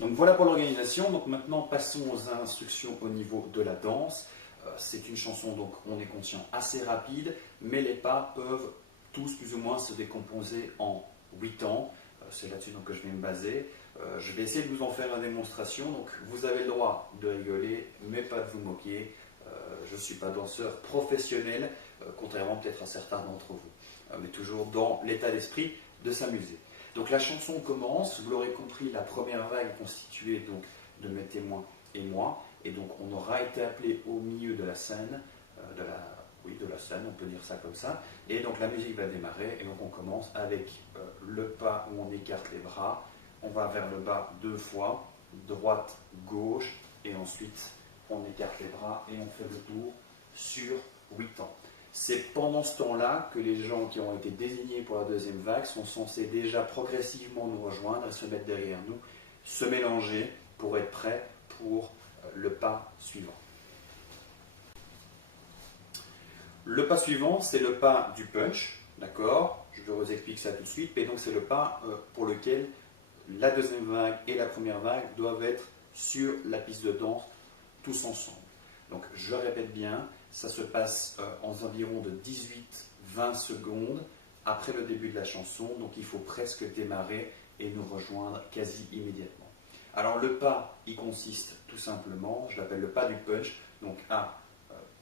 Donc voilà pour l'organisation. Donc maintenant passons aux instructions au niveau de la danse. C'est une chanson, donc on est conscient, assez rapide, mais les pas peuvent tous plus ou moins se décomposer en 8 temps. C'est là-dessus que je vais me baser. Je vais essayer de vous en faire une démonstration. Donc vous avez le droit de rigoler, mais pas de vous moquer. Je ne suis pas danseur professionnel, contrairement peut-être à certains d'entre vous, mais toujours dans l'état d'esprit de s'amuser. Donc la chanson commence, vous l'aurez compris, la première vague est constituée donc de mes témoins et moi, et donc on aura été appelé au milieu de la scène, de la scène, on peut dire ça comme ça, et donc la musique va démarrer, et donc on commence avec le pas où on écarte les bras, on va vers le bas 2 fois, droite, gauche, et ensuite on écarte les bras et on fait le tour sur 8 temps. C'est pendant ce temps-là que les gens qui ont été désignés pour la deuxième vague sont censés déjà progressivement nous rejoindre et se mettre derrière nous, se mélanger pour être prêts pour le pas suivant. Le pas suivant, c'est le pas du punch, d'accord? Je vous explique ça tout de suite, et donc c'est le pas pour lequel la deuxième vague et la première vague doivent être sur la piste de danse tous ensemble. Donc je répète bien, ça se passe en environ de 18-20 secondes après le début de la chanson, donc il faut presque démarrer et nous rejoindre quasi immédiatement. Alors le pas, il consiste tout simplement, je l'appelle le pas du punch, donc à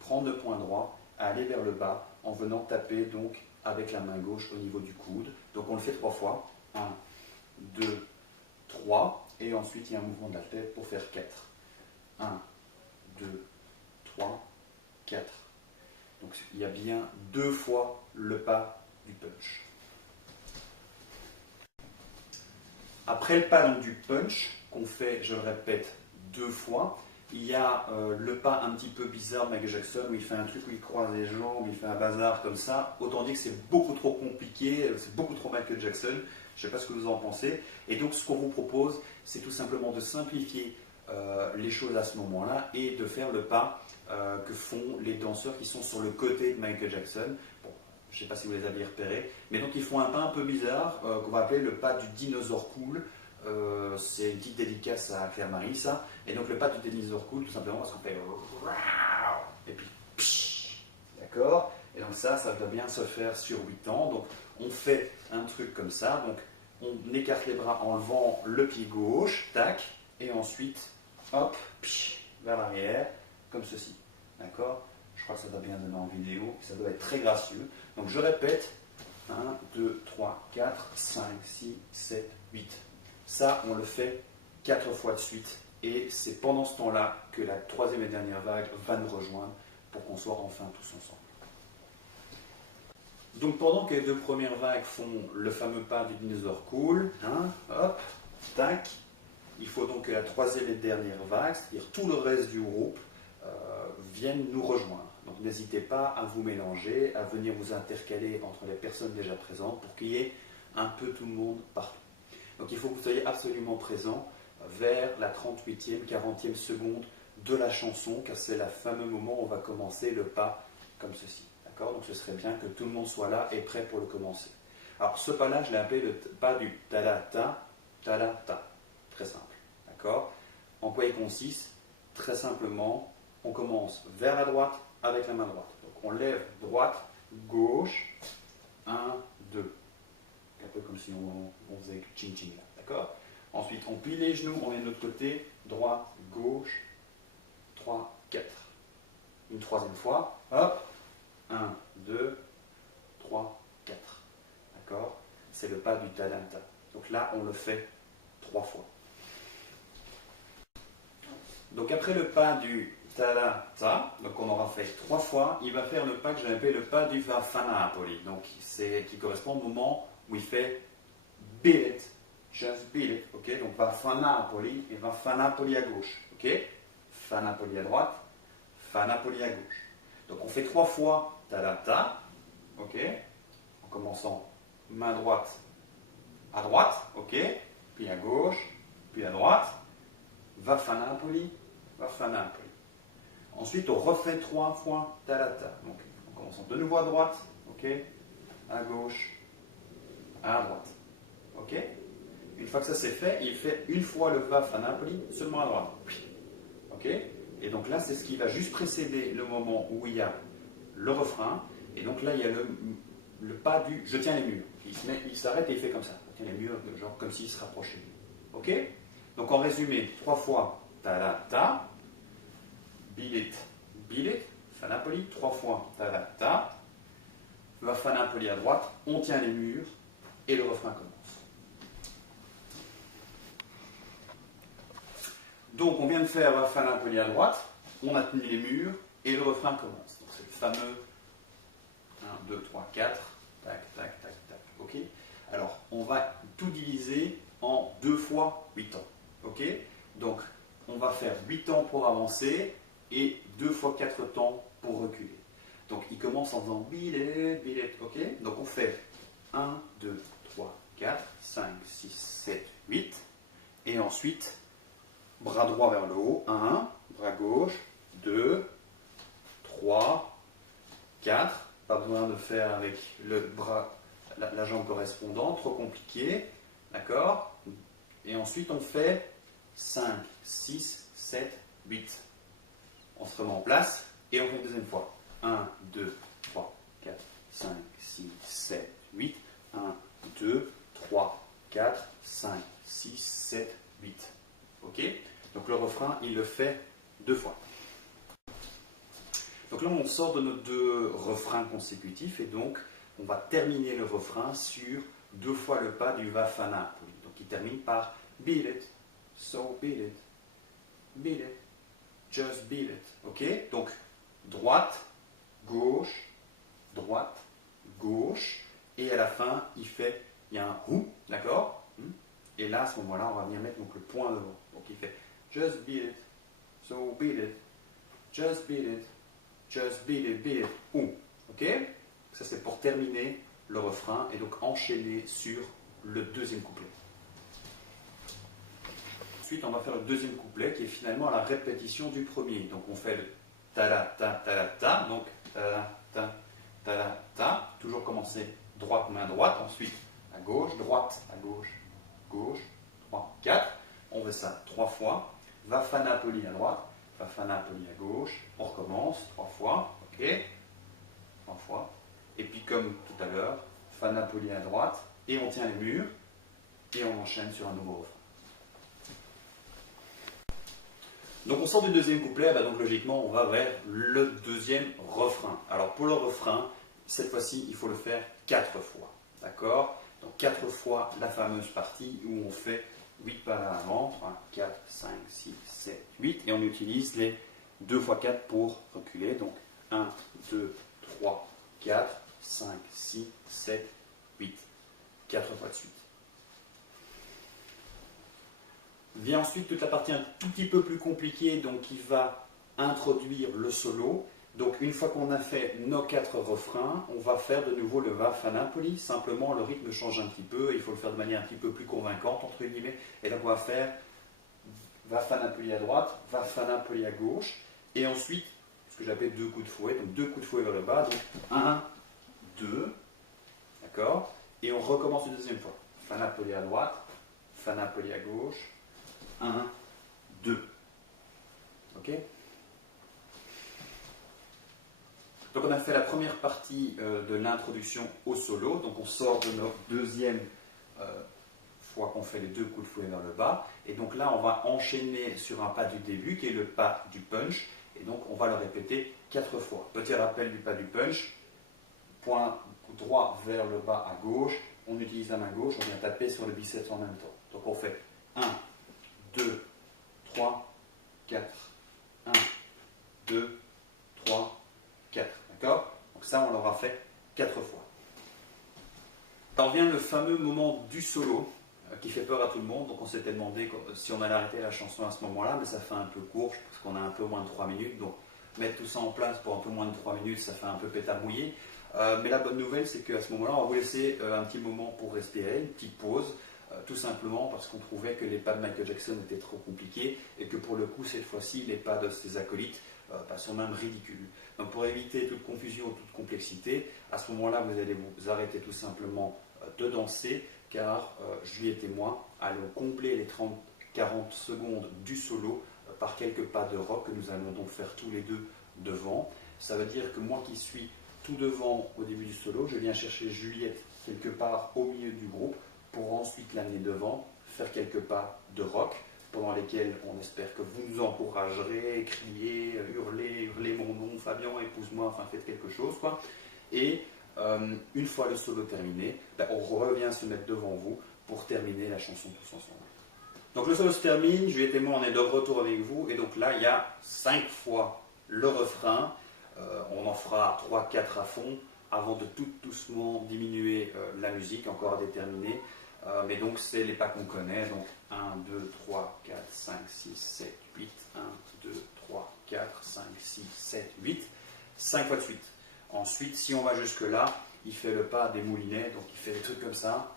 prendre le point droit, à aller vers le bas en venant taper donc avec la main gauche au niveau du coude. Donc on le fait 3 fois, 1, 2, 3, et ensuite il y a un mouvement de la tête pour faire 4. 1, 2, 3, 4. Donc il y a bien 2 fois le pas du punch. Après le pas donc, du punch, qu'on fait, je le répète, 2 fois, il y a le pas un petit peu bizarre de Michael Jackson, où il fait un truc où il croise les jambes, il fait un bazar comme ça. Autant dire que c'est beaucoup trop compliqué, c'est beaucoup trop Michael Jackson. Je ne sais pas ce que vous en pensez. Et donc ce qu'on vous propose, c'est tout simplement de simplifier les choses à ce moment-là et de faire le pas que font les danseurs qui sont sur le côté de Michael Jackson. Bon, je ne sais pas si vous les aviez repérés, mais donc ils font un pas un peu bizarre qu'on va appeler le pas du dinosaure cool. C'est une petite dédicace à Claire-Marie, ça. Et donc le pas du dinosaure cool, tout simplement parce qu'on fait et puis d'accord. Et donc ça doit bien se faire sur 8 ans. Donc on fait un truc comme ça. Donc on écarte les bras en levant le pied gauche, tac, et ensuite hop, vers l'arrière, comme ceci. D'accord? Je crois que ça doit bien donner en vidéo, ça doit être très gracieux. Donc je répète, 1, 2, 3, 4, 5, 6, 7, 8. Ça, on le fait 4 fois de suite, et c'est pendant ce temps-là que la troisième et dernière vague va nous rejoindre pour qu'on soit enfin tous ensemble. Donc pendant que les 2 premières vagues font le fameux pas du dinosaure cool, hop, tac, il faut donc que la troisième et dernière vague, c'est-à-dire tout le reste du groupe, vienne nous rejoindre. Donc n'hésitez pas à vous mélanger, à venir vous intercaler entre les personnes déjà présentes pour qu'il y ait un peu tout le monde partout. Donc il faut que vous soyez absolument présent vers la 38e, 40e seconde de la chanson, car c'est le fameux moment où on va commencer le pas comme ceci. D'accord? Donc ce serait bien que tout le monde soit là et prêt pour le commencer. Alors ce pas-là, je l'ai appelé le pas du ta-la-ta, ta-la-ta. Très simple. D'accord? En quoi il consiste? Très simplement, on commence vers la droite avec la main droite. Donc on lève droite, gauche, 1, 2. Un peu comme si on faisait ching-ching là. D'accord? Ensuite, on plie les genoux, on est de l'autre côté, droite, gauche, 3, 4. Une troisième fois, hop, 1, 2, 3, 4. D'accord? C'est le pas du ta-la-ta. Donc là, on le fait 3 fois. Donc après le pas du ta-la-ta, donc on aura fait 3 fois, il va faire le pas que j'ai appelé le pas du va-fa-napoli. Donc c'est qui correspond au moment où il fait beat it, just beat it, ok? Donc va-fa-napoli et va-fa-napoli à gauche, ok? Fa-napoli à droite, fa-napoli à gauche. Donc on fait 3 fois ta-la-ta, ok? En commençant main droite à droite, ok? Puis à gauche, puis à droite, va-fa-napoli, va-fa-napoli. Ensuite, on refait 3 fois ta-la-ta. Donc, en commençant de nouveau à droite, ok? À gauche, à droite, ok? Une fois que ça c'est fait, il fait une fois le Va fa Napoli seulement à droite. Ok? Et donc là, c'est ce qui va juste précéder le moment où il y a le refrain. Et donc là, il y a le pas du je tiens les murs. Il s'arrête et il fait comme ça. Je tiens les murs, genre comme s'il se rapprochait. Ok? Donc en résumé, 3 fois ta la ta, bilit, bilit, fa Napoli, 3 fois ta la ta, va fa Napoli à droite, on tient les murs et le refrain commence. Donc on vient de faire va fa Napoli à droite, on a tenu les murs et le refrain commence. Donc c'est le fameux 1, 2, 3, 4, tac, tac, tac, tac. Ok? Alors on va tout diviser en 2 fois 8 temps. Ok? Donc on va faire 8 temps pour avancer et 2 fois 4 temps pour reculer. Donc il commence en faisant billet, billet. Ok? Donc on fait 1, 2, 3, 4, 5, 6, 7, 8. Et ensuite, bras droit vers le haut, 1, bras gauche, 2, 3, 4. Pas besoin de faire avec le bras, la jambe correspondante, trop compliqué. D'accord? Et ensuite, on fait 5, 6, 7, 8. On se remet en place et on fait une deuxième fois. 1, 2, 3, 4, 5, 6, 7, 8. 1, 2, 3, 4, 5, 6, 7, 8. Ok? Donc le refrain, il le fait 2 fois. Donc là, on sort de nos 2 refrains consécutifs et donc on va terminer le refrain sur 2 fois le pas du Va fa Napoli. Donc il termine par beat it, so beat it, just beat it. Ok? Donc droite, gauche, et à la fin, il y a un ou, d'accord? Et là, à ce moment-là, on va venir mettre donc, le point devant. Donc il fait just beat it, so beat it, just beat it, just beat it, ou. Ok? Ça c'est pour terminer le refrain et donc enchaîner sur le deuxième couplet. Ensuite, on va faire le deuxième couplet qui est finalement la répétition du premier. Donc on fait le ta la ta, donc ta la ta, toujours commencer droite, main droite, ensuite à gauche, droite, à gauche, gauche, 3, 4. On fait ça 3 fois. Va fa Napoli à droite, va fa Napoli à gauche. On recommence 3 fois, ok? 3 fois. Et puis comme tout à l'heure, fa Napoli à droite, et on tient les murs, et on enchaîne sur un nouveau refrain. Donc on sort du deuxième couplet, donc logiquement on va vers le deuxième refrain. Alors pour le refrain, cette fois-ci il faut le faire 4 fois. D'accord? Donc 4 fois la fameuse partie où on fait 8 pas à l'avant, 3, 4, 5, 6, 7, 8, et on utilise les 2 x 4 pour reculer. Donc 1, 2, 3, 4, 5, 6, 7, 8. 4 fois de suite. Vient ensuite toute la partie un tout petit peu plus compliquée, donc qui va introduire le solo. Donc une fois qu'on a fait nos 4 refrains, on va faire de nouveau le Va fa Napoli. Simplement le rythme change un petit peu, il faut le faire de manière un petit peu plus convaincante entre guillemets. Et donc on va faire Va fa Napoli à droite, Va fa Napoli à gauche, et ensuite ce que j'appelle 2 coups de fouet, donc 2 coups de fouet vers le bas, donc 1, 2, d'accord, et on recommence une deuxième fois. Fa Napoli à droite, Fa Napoli à gauche, 1, 2. Ok? Donc on a fait la première partie de l'introduction au solo. Donc on sort de notre deuxième fois qu'on fait les 2 coups de fouet vers le bas. Et donc là on va enchaîner sur un pas du début qui est le pas du punch. Et donc on va le répéter 4 fois. Petit rappel du pas du punch. Point droit vers le bas à gauche. On utilise la main gauche. On vient taper sur le biceps en même temps. Donc on fait 1, 2, 3, 4, 1, 2, 3, 4. D'accord? Donc ça, on l'aura fait 4 fois. Alors vient le fameux moment du solo qui fait peur à tout le monde. Donc on s'était demandé si on allait arrêter la chanson à ce moment-là, mais ça fait un peu court parce qu'on a un peu moins de 3 minutes. Donc mettre tout ça en place pour un peu moins de 3 minutes, ça fait un peu pétard mouillé. Mais la bonne nouvelle, c'est qu'à ce moment-là, on va vous laisser un petit moment pour respirer, une petite pause. Tout simplement parce qu'on trouvait que les pas de Michael Jackson étaient trop compliqués et que pour le coup, cette fois-ci, les pas de ses acolytes sont même ridicules. Donc pour éviter toute confusion, toute complexité, à ce moment-là, vous allez vous arrêter tout simplement de danser, car Juliette et moi allons combler les 30-40 secondes du solo par quelques pas de rock que nous allons donc faire tous les deux devant. Ça veut dire que moi qui suis tout devant au début du solo, je viens chercher Juliette quelque part au milieu du groupe pour ensuite l'amener devant, faire quelques pas de rock pendant lesquels on espère que vous nous encouragerez, criez, hurlez mon nom, Fabien, épouse-moi, enfin faites quelque chose, quoi. Et une fois le solo terminé, on revient se mettre devant vous pour terminer la chanson tous ensemble. Donc le solo se termine, Juliette et moi on est de retour avec vous, et donc là il y a 5 fois le refrain, on en fera 3-4 à fond, avant de tout doucement diminuer la musique, encore à déterminer, mais donc c'est les pas qu'on connaît, donc 1, 2, 3, 4, 5, 6, 7, 8, 1, 2, 3, 4, 5, 6, 7, 8, 5 fois de suite. Ensuite, si on va jusque là, il fait le pas des moulinets, donc il fait des trucs comme ça,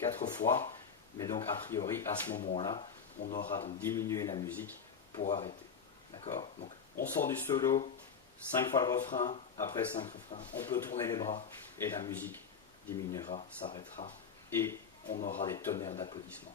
4 fois, mais donc a priori, à ce moment-là, on aura donc diminué la musique pour arrêter. D'accord? Donc on sort du solo, 5 fois le refrain, après 5 refrains, on peut tourner les bras, et la musique diminuera, s'arrêtera, et on aura des tonnerres d'applaudissements.